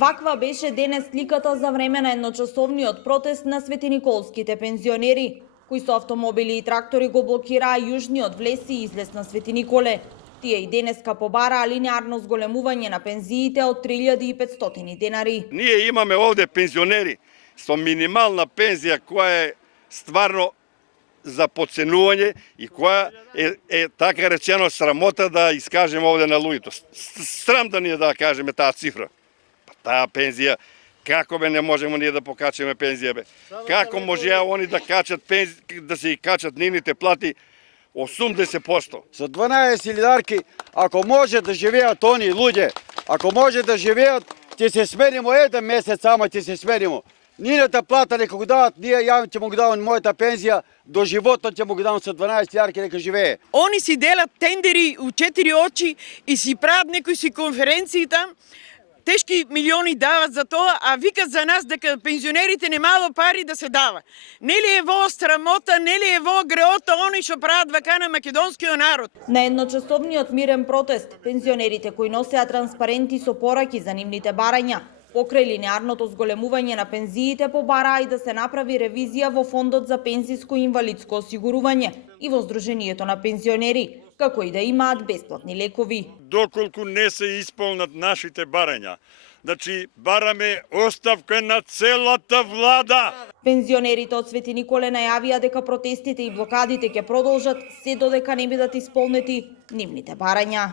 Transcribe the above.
Ваква беше денес сликата за време на едночасовниот протест на светиниколските пензионери, кои со автомобили и трактори го блокираа јужниот влез и излез на Свети Николе. Тие и денеска побараа линеарно зголемување на пензиите од 3500 денари. Ние имаме овде пензионери со минимална пензија која е стварно за подценување и која е така речено срамота да искажеме овде на луѓето. Срам да ние да кажеме таа цифра. Таа пензија, како бе не можеме ние да покачаме пензија бе? Како можеа они да качат да се качат нивните плати 80%? Со 12 лидарки, ако може да живеат они луѓе, ако може да живеат, ќе се сменимо еден месец, ама ќе се сменимо. Нивната плата нека го дават, ние ја ќе му го давам мојата пензија, до животот ќе му го давам со 12 лидарки нека живее. Они си делат тендери у 4 очи и си прават некои си конференции там. Тешки милиони дават за тоа, а викат за нас дека пензионерите немало пари да се дава. Нели е во срамота, нели е во греота они што прават вака на македонскиот народ? На едночасовниот мирен протест, пензионерите кои носеа транспаренти со пораки за нивните барања, покрај линеарното зголемување на пензиите, побараа и да се направи ревизија во Фондот за пензиско и инвалидско осигурување и во Сдруженијето на пензионери, како и да имаат бесплатни лекови. Доколку не се исполнат нашите барања, значи бараме оставка на целата влада. Пензионерите од Свети Николе најавија дека протестите и блокадите ќе продолжат се додека не бидат исполнети нивните барања.